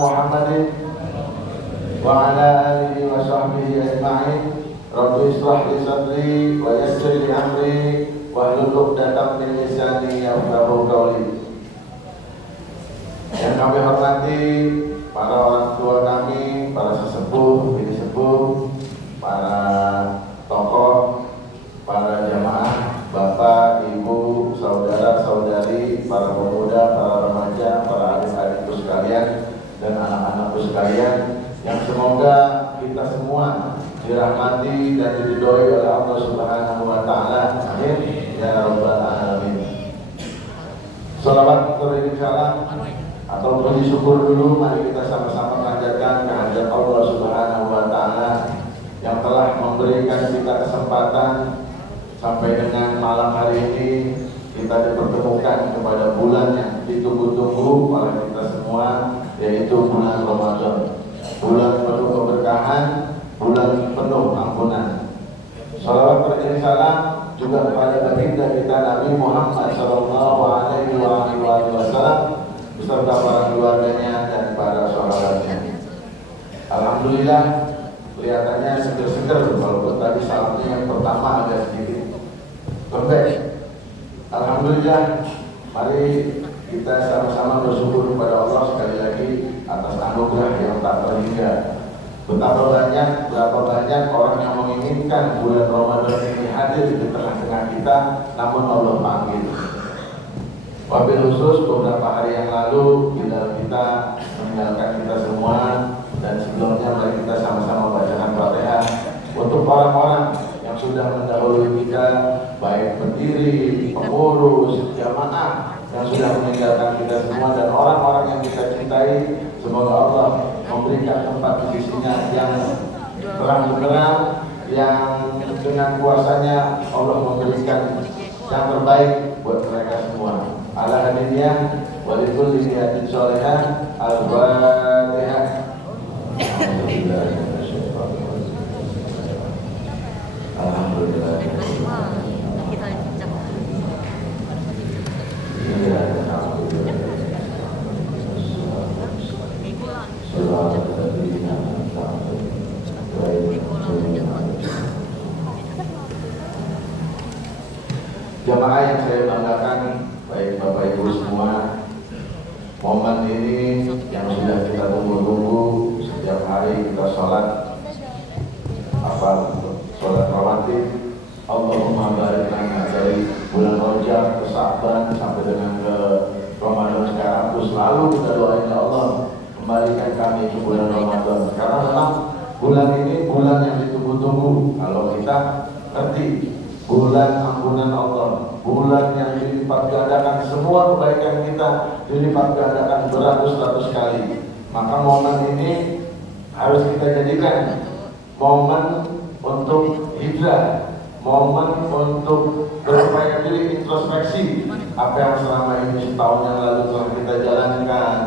Muhammadin wa ala alihi wa sahbihi ajma'in. Rabbi ishrah li sadri wa yassir li amri wa hlul 'uqdatam min lisani yafqahu qawli. Yang kami hormati para orang tua kami, para sesepuh, bini sepuh, para tokoh, para jamaah, bapak, ibu, saudara, saudari, para pemuda, para remaja, para adik-adikku sekalian, dan anak-anakku sekalian, yang semoga kita semua dirahmati dan diridhoi oleh Allah Subhanahu wa Ta'ala. Amin ya rabbal alamin. Shalawat beriring salam atau puji syukur dulu, mari kita sama-sama panjatkan kehadirat Allah Subhanahu wa Ta'ala yang telah memberikan kita kesempatan sampai dengan malam hari ini kita dipertemukan kepada bulan yang ditunggu-tunggu oleh kita semua, yaitu bulan Ramadan, bulan penuh keberkahan, bulan penuh ampunan. Shalawat beriring salam juga kepada baginda kita Nabi Muhammad Sallallahu Alaihi Wasallam beserta para keluarganya dan para sahabatnya. Alhamdulillah, kelihatannya seger-seger walaupun tadi salamnya yang pertama agak sedikit lembek. Alhamdulillah, mari kita sama-sama bersyukur kepada Allah sekali lagi atas anugerah yang tak terhingga. Berapa banyak orang yang menginginkan bulan Ramadan ini hadir di tengah-tengah kita, namun Allah panggil. Wabil khusus beberapa hari yang lalu bila kita meninggalkan kita semua, dan sebelumnya mari kita sama-sama bacakan Fatihah untuk orang-orang yang sudah mendahului kita, baik pendiri, pengurus, jamaah yang sudah meninggalkan kita semua, dan orang-orang yang kita cintai. Semoga Allah memberikan tempat di sisinya yang terang benderang, yang dengan kuasanya Allah memberikan yang terbaik buat mereka semua. Ala hadiniyah walikul niyatin sholihah. Al-Fatihah. Alhamdulillah. Jamaah yang saya banggakan, baik Bapak Ibu semua, momen ini yang sudah kita tunggu-tunggu setiap hari kita sholat sholat rawatib. Allahumma barik lana dari bulan Rajab ke Sa'ban sampai dengan ke Ramadan sekarang, terus selalu kita doain ya Allah kembalikan kami ke bulan Ramadan, karena memang bulan ini bulan yang ditunggu-tunggu. Kalau kita ngerti bulan ampunan Allah, bulan yang dilipat gandakan semua kebaikan kita, dilipat gandakan beratus-ratus kali, maka momen ini harus kita jadikan momen untuk hijrah, momen untuk berupaya diri introspeksi apa yang selama ini setahun yang lalu telah kita jalankan,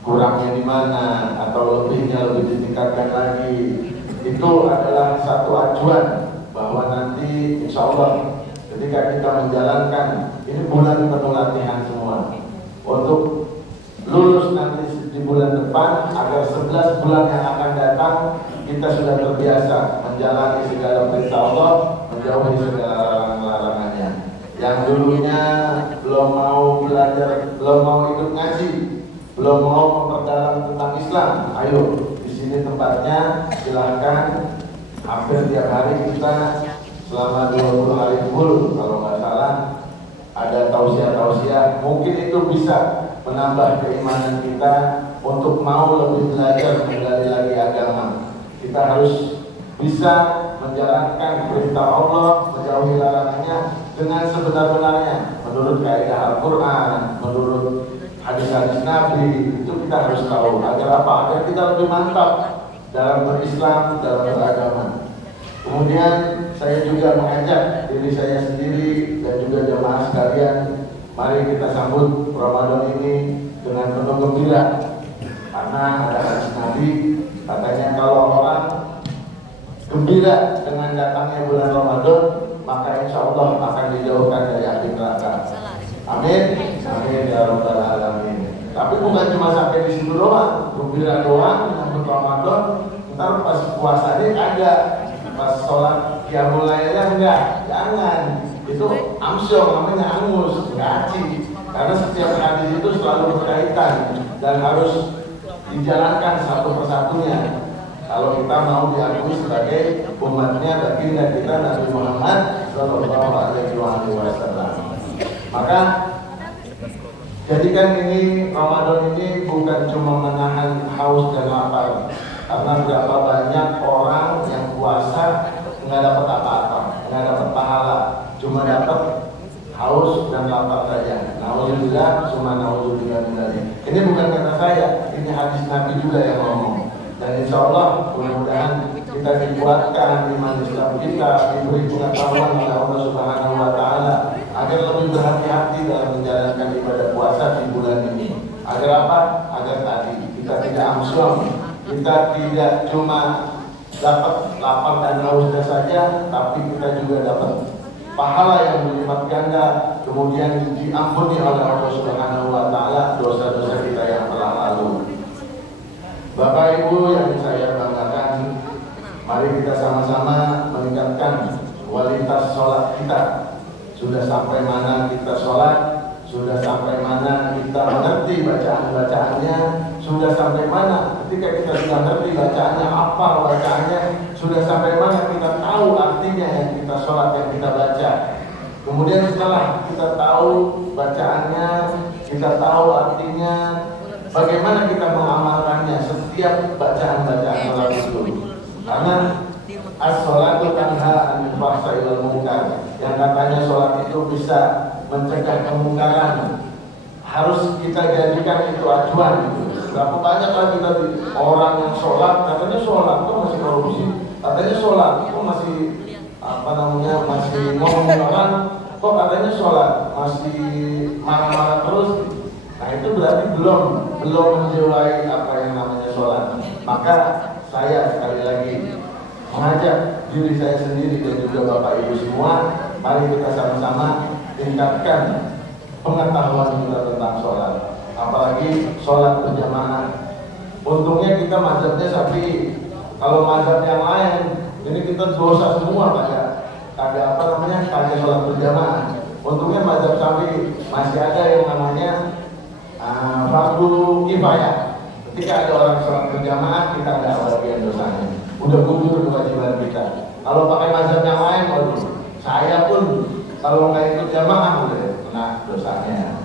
kurangnya di mana atau lebihnya lebih ditingkatkan lagi. Itu adalah satu acuan bahwa nanti insya Allah ketika kita menjalankan ini bulan penuh latihan semua untuk lulus nanti di bulan depan, agar 11 bulan yang akan datang kita sudah terbiasa menjalani segala perintah Allah, menjauhi segala larangan-larangannya. Yang dulunya belum mau belajar, belum mau ikut ngaji, belum mau memperdalam tentang Islam, ayo di sini tempatnya, silahkan. Hampir tiap hari kita selama 20 hari full kalau nggak salah ada tausiah-tausiah. Mungkin itu bisa menambah keimanan kita untuk mau lebih belajar menggali lagi agama. Kita harus bisa menjalankan perintah Allah, menjauhi larangannya dengan sebenar-benarnya menurut kaidah Al-Quran, menurut hadis-hadis Nabi. Itu kita harus tahu agar apa? Agar kita lebih mantap dalam berislam, dalam beragama. Kemudian saya juga mengajak diri saya sendiri dan juga jamaah sekalian, mari kita sambut Ramadan ini dengan penuh gembira, karena ada hadis Nabi katanya kalau orang gembira dengan datangnya bulan Ramadan, maka insya Allah akan dijauhkan dari api neraka. Amin. Amin ya rabbal alamin. Tapi bukan cuma sampai di situ doang, gembira doang menyambut Ramadan, ntar pas puasanya ada, pas sholat qiyamul lailnya enggak, jangan. Itu amsyong, namanya angus, ngaji. Karena setiap hadis itu selalu berkaitan dan harus dijalankan satu persatunya. Kalau kita mau diakui sebagai umatnya baginda kita Nabi Muhammad Sallallahu Alaihi Wasallam, maka jadikan ini Ramadan ini bukan cuma menahan haus dan lapar. Karena berapa banyak orang yang puasa nggak dapat apa-apa, nggak dapat pahala, cuma dapat haus dan lapar saja. Nauzubillah, summa nauzubillah min. Ini bukan kata saya, ini hadis Nabi juga yang ngomong. Dan insya Allah mudah-mudahan kita dikuatkan iman Islam kita, diberi pengetahuan oleh Allah Subhanahu Wa Taala agar lebih berhati-hati dalam menjalankan ibadah puasa di bulan ini. Agar apa? Agar tadi kita tidak amsyong, kita tidak cuma dapat lapar dan hausnya saja, tapi kita juga dapat pahala yang berlipat ganda, kemudian diampuni oleh Allah Subhanahu Wa Taala dosa-dosa kita yang telah lalu. Bapak Ibu yang saya banggakan, mari kita sama-sama meningkatkan kualitas sholat kita. Sudah sampai mana kita sholat, sudah sampai mana kita mengerti bacaan-bacaannya, sudah sampai mana ketika kita sudah mengerti bacaannya, apa bacaannya, sudah sampai mana kita tahu artinya yang kita sholat, yang kita baca. Kemudian setelah kita tahu bacaannya, kita tahu artinya, bagaimana kita mengamalkannya setiap bacaan-bacaan sholat itu. Karena as-sholatu tanha 'anil fahsya'i wal munkar, yang katanya sholat itu bisa mencegah kemungkaran, harus kita jadikan itu acuan. Berapa banyak lah kita orang yang sholat, katanya sholat kok masih korupsi, katanya sholat kok masih masih ngomongin orang, kok katanya sholat masih marah-marah terus. Nah itu berarti belum menjiwai apa yang namanya sholat. Maka saya sekali lagi mengajak diri saya sendiri dan juga Bapak Ibu semua, mari kita sama-sama tingkatkan pengetahuan kita tentang sholat. Apalagi sholat berjamaah. Untungnya kita mazhabnya Syafi'i. Kalau mazhab yang lain, ini kita dosa semua kagak sholat berjamaah. Untungnya mazhab Syafi'i masih ada yang namanya fardu kifayah. Ketika ada orang sholat berjamaah, kita ada bagian dosanya. Udah gugur kewajiban kita. Kalau pakai mazhab yang lain, waduh, saya pun kalau nggak ikut jamaah udah kena dosanya.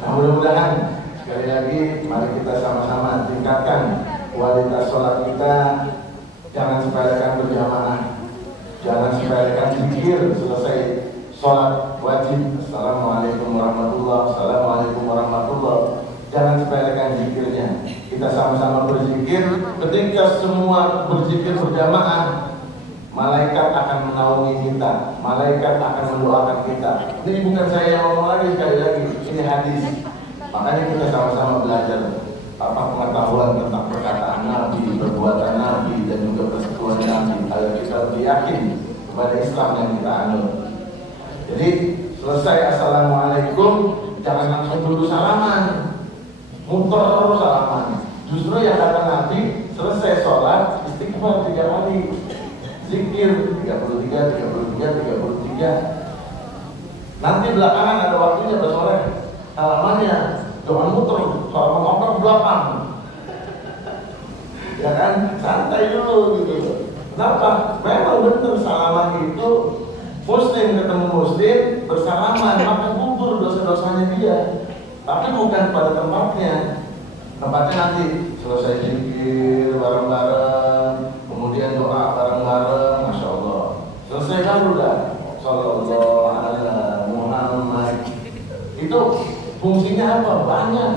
Nah mudah-mudahan sekali lagi mari kita sama-sama tingkatkan kualitas sholat kita. Jangan sepelekan berjamaah, jangan sepelekan zikir selesai sholat wajib. Assalamualaikum warahmatullahi wabarakatuh. Assalamualaikum warahmatullahi wabarakatuh. Jangan sepelekan zikirnya. Kita sama-sama berzikir. Ketika semua berzikir berjamaah, malaikat akan menaungi kita, malaikat akan mendoakan kita. Ini bukan saya yang ngomong lagi, sekali lagi ini hadis. Makanya kita sama-sama belajar apa pengetahuan tentang perkataan Nabi, perbuatan Nabi, dan juga persekutuan Nabi, agar kita lebih yakin kepada Islam yang kita anut. Jadi selesai assalamualaikum, jangan langsung dulu salaman, muter salaman. Justru yang kata Nabi, selesai sholat istighfar 3 kali, zikir 33, 33. Nanti belakangan ada waktunya bersoleh, salamannya jangan muter, kalau ngoper belakang, ya kan, santai dulu gitu. Kenapa? Memang benar salaman itu muslim ketemu muslim bersalaman, maka gugur dosa-dosanya dia. Tapi bukan pada tempatnya. Tempatnya nanti selesai zikir bareng-bareng, kemudian doa bareng-bareng, masya Allah. Selesai kan udah, sallallahu alaihi Muhammad. Itu fungsinya apa? Banyak.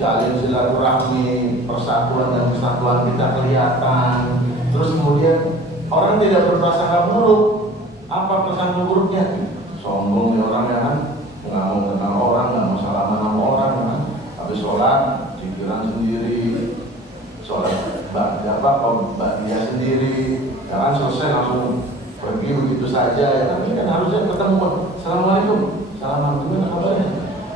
Jalin silaturahmi, persatuan dan kesatuan kita kelihatan. Terus kemudian orang tidak berprasangka buruk. Apa prasangka buruknya? Sombong ya orang ya kan, nggak mau kenal orang, nggak mau salaman sama orang kan. Habis sholat, pikiran sendiri, sholat dia sendiri, jangan selesai langsung pergi begitu saja. Ya, tapi kan harusnya ketemu. Assalamualaikum, assalamualaikum, kabarnya?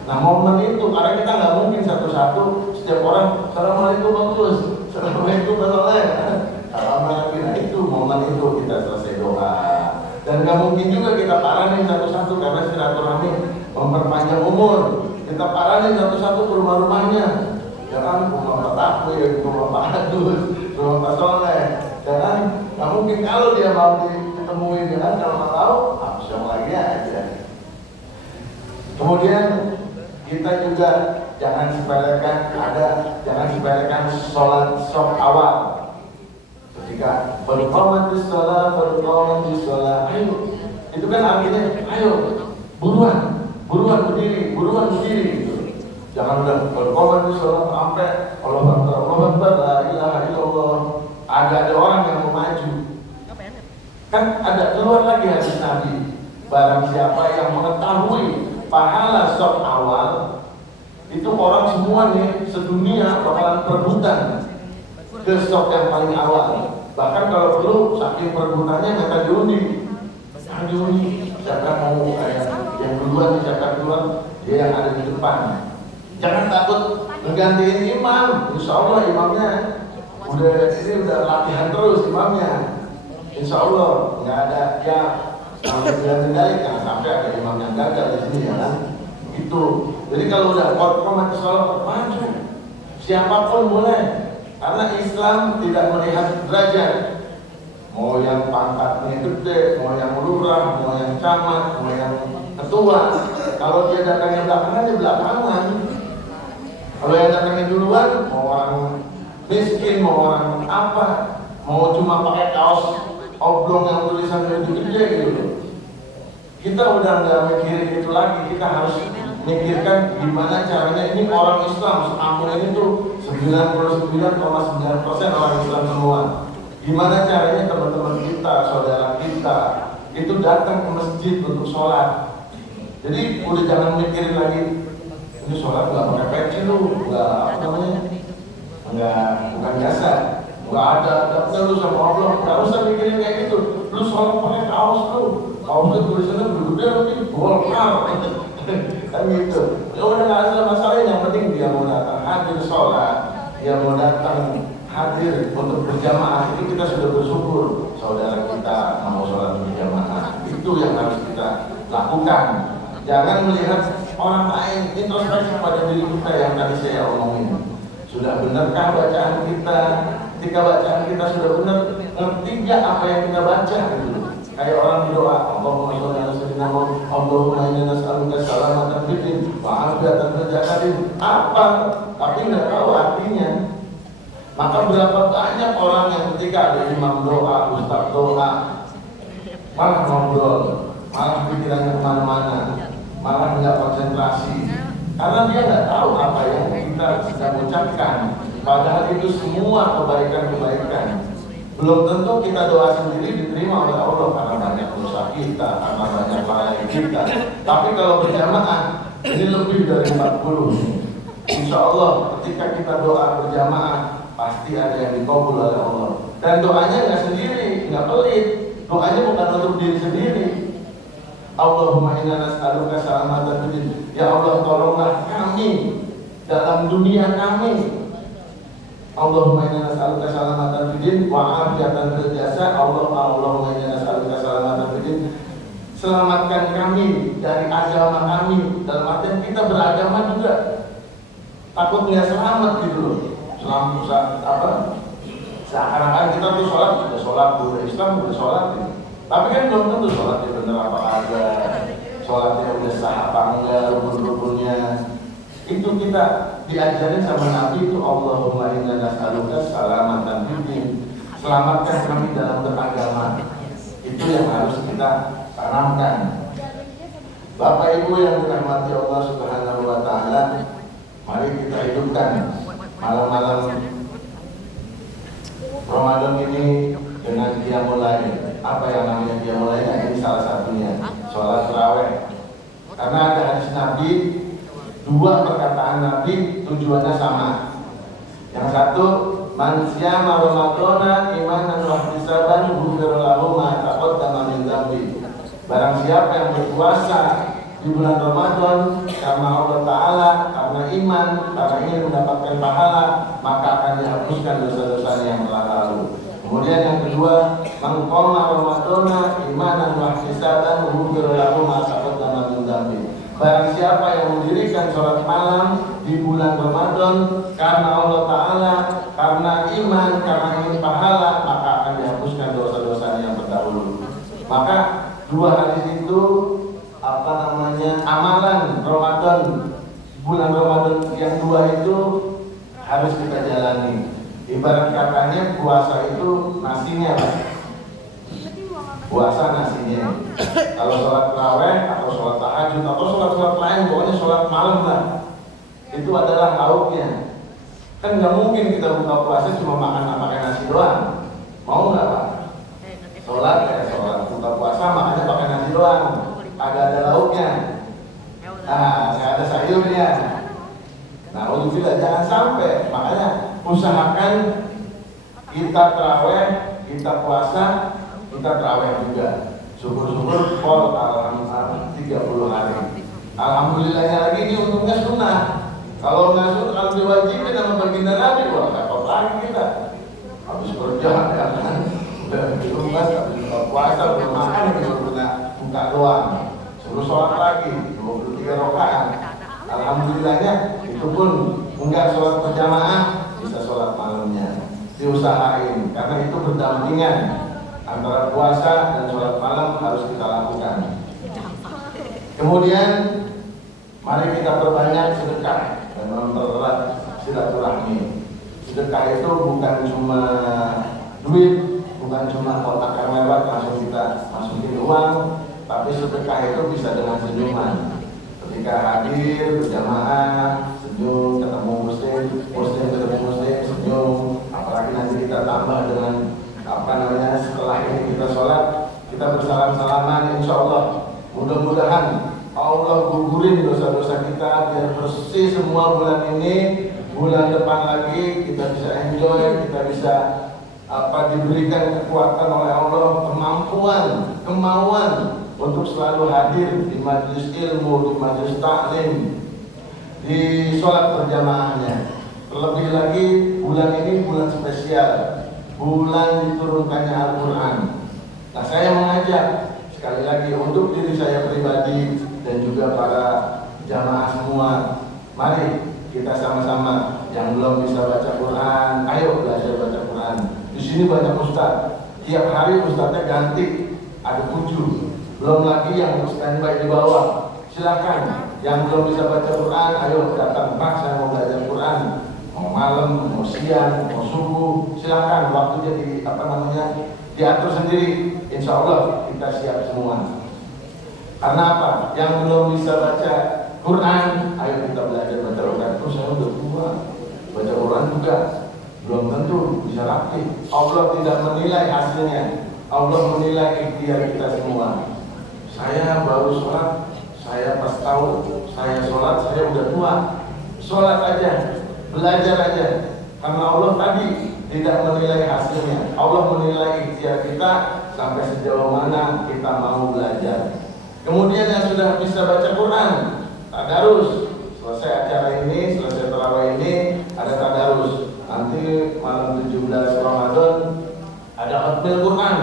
Nah momen itu, karena kita nggak mungkin satu-satu setiap orang Assalamualaikum bagus, Assalamualaikum soleh. Alhamdulillah itu momen itu kita selesai doa. Dan nggak mungkin juga kita paranin satu-satu karena silaturahmi memperpanjang umur. Kita paranin satu-satu ke rumah-rumahnya. Jangan rumah Pak Takwir, rumah Pak Agus, rumah Pak Soleh. Jangan, nggak mungkin kalau dia mau ditemuin, jangan kalau mau tahu, hapus lagi aja. Kemudian kita juga jangan sepelekan sholat sok awal. Ketika berqamatis sholat, ayo, itu kan artinya ayo buruan berdiri gitu. Jangan udah berqamatis sholat sampai Allah Akbar, la ilaha illallah. Ada orang yang mau maju. Kan ada keluar lagi hadis Nabi. Barang siapa yang mengetahui pahala sok awal, itu orang semua nih sedunia bakalan perebutan ke sok yang paling awal. Bahkan kalau perlu saking perebutannya mereka diundi. Siapa mau yang duluan, siapa duluan, dia yang ada di depan. Jangan takut menggantiin imam. Insya Allah imamnya udah latihan terus imamnya. Insya Allah nggak ada ya. Kalau kendali jangan sampai ada imam yang gagal di sini ya kan? Itu. Jadi kalau udah qamati sholat maju, siapapun boleh. Karena Islam tidak melihat derajat. Mau yang pangkatnya gede, mau yang lurah, mau yang camat, mau yang ketua. Kalau dia datangnya belakangan, dia belakangan. Kalau yang datangnya duluan, mau orang miskin, mau orang apa, mau cuma pakai kaos oblong yang tulisannya gede gitu. Kita udah nggak mikirin itu lagi, kita harus mikirkan gimana caranya ini orang Islam sekampung ini tuh 99,9% orang Islam semua. Gimana caranya teman-teman kita, saudara kita itu datang ke masjid untuk sholat. Jadi udah jangan mikirin lagi ini sholat nggak pakai peci lu, nggak apa namanya, bukan biasa. Nggak ada lu sama Allah, nggak usah mikirin kayak gitu. Lu sholat pakai kaosnya tulisannya gede nanti Golkar, kan gitu. Ya udah nggak ada masalah, yang penting dia mau datang hadir sholat, dia mau datang hadir untuk berjamaah, itu kita sudah bersyukur. Saudara kita mau sholat berjamaah, itu yang harus kita lakukan. Jangan melihat orang lain, introspeksi pada diri kita yang tadi saya omongin. Sudah benarkah bacaan kita? Ketika bacaan kita sudah benar, ngerti nggak apa yang kita baca gitu. Kayak orang berdoa, Allahumma sholli ala sayyidina Muhammad, Allahumma inna nas'aluka salamatan fid din wa 'afiyatan fil jasad. Apa? Tapi nggak tahu artinya. Maka berapa banyak orang yang ketika ada imam doa, ustaz doa, malah ngobrol, malah pikirannya kemana-mana, malah nggak konsentrasi. Karena dia nggak tahu apa yang kita sedang ucapkan. Padahal itu semua kebaikan-kebaikan. Belum tentu kita doa sendiri diterima oleh Allah karena banyak dosa kita, karena banyak pahala kita. Tapi kalau berjamaah, ini lebih dari 40. Insya Allah ketika kita doa berjamaah, pasti ada yang dikabul oleh Allah. Dan doanya nggak sendiri, nggak pelit. Doanya bukan untuk diri sendiri. Allahumma inna nas'aluka salamatan fid din. Ya Allah, tolonglah kami dalam dunia kami. Allahumma inna nas'aluka salamatan fid din wa 'afiyatan fil jasad. Allahumma inna nas'aluka salamatan fid din. Selamatkan kami dari agama kami. Dalam artian kita beragama juga. Takut nggak selamat gitu loh. Seakan-akan kita tuh sholat, udah Islam, udah sholat gitu. Tapi kan belum tentu sholatnya benar apa ada, sholatnya udah sah apa enggak, rukun-rukunnya. Itu kita diajarin sama Nabi itu, Allahumma inna nas'aluka salamatan fid din. Selamatkan kami dalam beragama. Itu yang harus kita tanamkan. Bapak Ibu yang dirahmati Allah Subhanahu wa taala, mari kita hidupkan malam-malam Ramadan ini dengan qiyamul lail. Apa yang namanya qiyamul lail? Ini salah satunya, sholat tarawih. Karena ada hadis Nabi, dua perkataan Nabi tujuannya sama. Yang satu, man syama ramadhana imanan wa ihtisaban ghufira lahu ma taqaddama min dzambi. Barang siapa yang berpuasa di bulan Ramadan karena Allah Ta'ala, karena iman, karena ingin mendapatkan pahala, maka akan dihapuskan dosa-dosanya yang telah lalu. Kemudian yang kedua, mengqama Ramadana imanan wa ihtisaban ghufira lahu ma taqaddama min dzambi. Barang siapa yang mendirikan sholat malam di bulan Ramadan karena Allah Ta'ala, karena iman, karena ingin pahala, maka akan dihapuskan dosa-dosanya yang terdahulu. Maka dua hadis itu amalan Ramadan, bulan Ramadan yang dua itu harus kita jalani. Ibarat katanya puasa itu nasinya, puasa nasinya. Kalau sholat tarawih atau sholat tahajud atau sholat lain, pokoknya sholat malam lah, itu adalah lauknya. Kan nggak mungkin kita buka puasa cuma makan pakai nasi doang. Mau nggak Pak? Sholat buka puasa makannya pakai nasi doang, agak ada lauknya. Nah, nggak ada sayurnya. Nah, alhamdulillah jangan sampai. Makanya usahakan kita tarawih, kita puasa, kita tarawih juga. Syukur-syukur pol alhamdulillah 30 hari. Alhamdulillahnya lagi ini untungnya sunnah. Kalau nggak sunnah, kalau diwajibkan sama baginda Nabi, wah repot lagi kita. Habis kerja ya kan, udah tugas, habis buka puasa, belum makan, belum buka doang. Suruh sholat lagi 23 rakaat. Alhamdulillahnya itu pun enggak sholat berjamaah, bisa sholat malamnya. Diusahain karena itu berdampingan antara puasa dan sholat malam harus kita lakukan. Kemudian mari kita perbanyak sedekah dan mempererat silaturahmi. Sedekah itu bukan cuma duit, bukan cuma kotak yang lewat langsung kita masukin uang, tapi sedekah itu bisa dengan senyuman. Ketika hadir berjamaah, senyum, ketemu muslim ketemu muslim, senyum. Apalagi nanti kita tambah dengan setelah ini kita sholat, kita bersalam-salaman, insya Allah. Mudah-mudahan Allah gugurin dosa-dosa kita biar bersih semua bulan ini. Bulan depan lagi kita bisa enjoy, kita bisa diberikan kekuatan oleh Allah, kemauan untuk selalu hadir di majelis ilmu, di majelis taklim, di sholat berjamaahnya. Terlebih lagi bulan ini bulan spesial, bulan diturunkannya Al-Quran. Nah, saya mengajak sekali lagi untuk diri saya pribadi dan juga para jamaah semua, mari kita sama-sama yang belum bisa baca Quran, ayo belajar baca Quran. Di sini banyak ustaz, tiap hari ustaznya ganti, ada 7. Belum lagi yang standby di bawah. Silakan yang belum bisa baca Quran, ayo datang Pak, saya mau belajar Quran. Mau malam, mau siang, mau subuh, silakan. Waktunya diatur sendiri. Insya Allah kita siap semua. Karena apa? Yang belum bisa baca Quran, ayo kita belajar baca Quran. Terus saya udah tua, baca Quran juga belum tentu bisa rapi. Allah tidak menilai hasilnya. Allah menilai ikhtiar kita semua. Saya baru sholat, saya pas tahu saya sholat, saya udah tua. Sholat aja, belajar aja. Karena Allah tadi tidak menilai hasilnya. Allah menilai ikhtiar kita sampai sejauh mana kita mau belajar. Kemudian yang sudah bisa baca Quran, tadarus. Selesai acara ini, selesai tarawih ini, ada tadarus. Nanti malam 17 Ramadan ada khatmil Quran.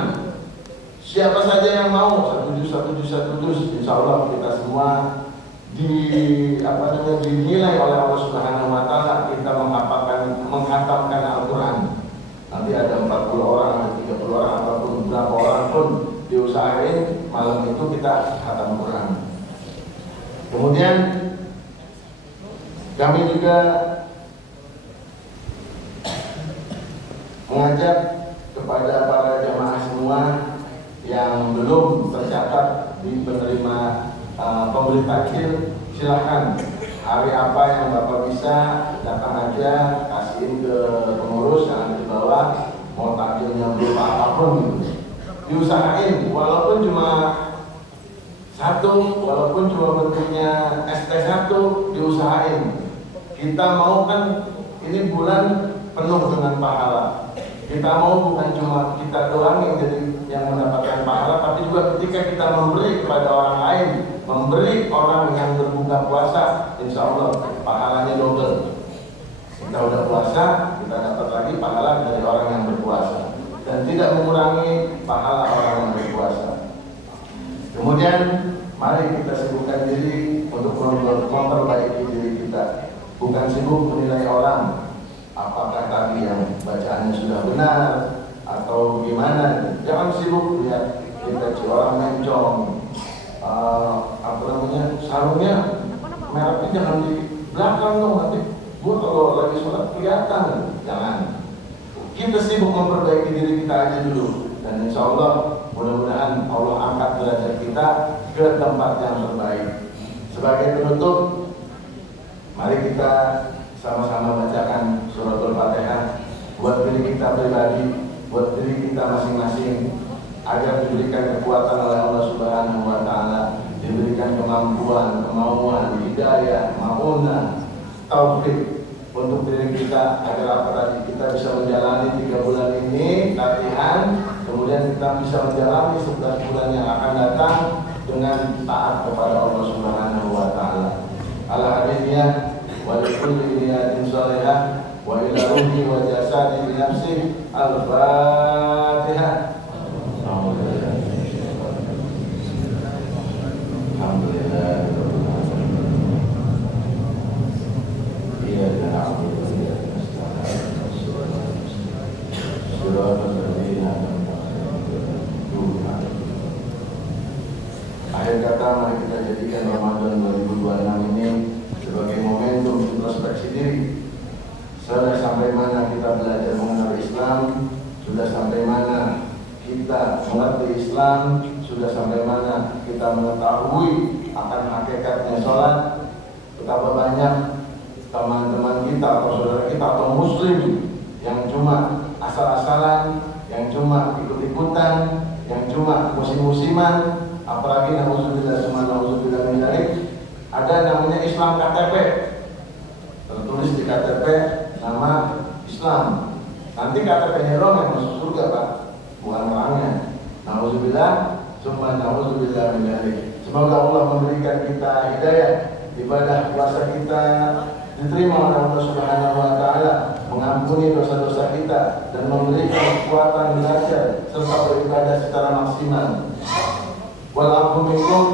Siapa saja yang mau satu juz, insya Allah kita semua dinilai oleh Allah Subhanahu Wa Taala kita menghatamkan Al-Quran. Nanti ada 40 orang, ada 30 orang, ataupun berapa orang pun diusahain malam itu kita khatam Quran. Kemudian kami juga mengajak kepada para jamaah semua yang belum tercatat di penerima pemberi takjil, silahkan hari apa yang Bapak bisa datang aja, kasihin ke pengurus yang ada di bawah, mau takjilnya berupa apapun gitu. Diusahain walaupun cuma satu, walaupun cuma bentuknya ST1, diusahain. Kita mau kan ini bulan penuh dengan pahala. Kita mau bukan cuma kita doang yang mendapatkan pahala, tapi juga ketika kita memberi kepada orang lain, memberi orang yang berbuka puasa, insya Allah pahalanya double. Kita udah puasa, kita dapat lagi pahala dari orang yang berpuasa, dan tidak mengurangi pahala orang yang berpuasa. Kemudian mari kita sibukkan diri untuk memperbaiki diri kita, bukan sibuk menilai orang apakah tadi yang bacaannya sudah benar atau gimana. Jangan sibuk lihat kita orang mencong, sarungnya mereknya jangan di belakang dong, nanti gua kalau lagi sholat kelihatan. Jangan. Kita sibuk memperbaiki diri kita aja dulu, dan insya Allah mudah-mudahan Allah angkat derajat kita ke tempat yang terbaik. Sebagai penutup, mari kita sama-sama bacakan suratul Fatihah buat diri kita pribadi, buat diri kita masing-masing, agar diberikan kekuatan oleh Allah Subhanahu wa Ta'ala, diberikan kemampuan, kemauan, hidayah, maunah, taufik untuk diri kita, agar apa tadi kita bisa menjalani 3 bulan ini latihan, kemudian kita bisa menjalani 11 bulan yang akan datang dengan taat kepada Allah Subhanahu wa Ta'ala. Al-Hadidiyah wa likulli niyatin shalihah wa ila ruhi wa jasadi bi nafsi. Al-Fatihah. Akhir kata, mari kita jadikan Ramadan 2026 ini sebagai momentum introspeksi diri. Sudah sampai mana kita belajar mengenal Islam? Sudah sampai mana kita mengerti Islam? Sudah sampai mana kita mengetahui akan hakikatnya sholat? Betapa banyak teman-teman kita atau saudara kita atau muslim yang cuma asal-asalan, yang cuma ikut-ikutan, yang cuma musim-musiman. Apalagi nauzubillah min dzalik, ada namanya Islam KTP, tertulis di KTP nama Islam. Nanti KTP-nya dong yang masuk surga, Pak, bukan orangnya. Nauzubillah, summa nauzubillah min dzalik. Semoga Allah memberikan kita hidayah, ibadah puasa kita diterima oleh Allah Subhanahu wa Ta'ala, mengampuni dosa-dosa kita, dan memberikan kekuatan belajar serta beribadah secara maksimal. Walaupun minkum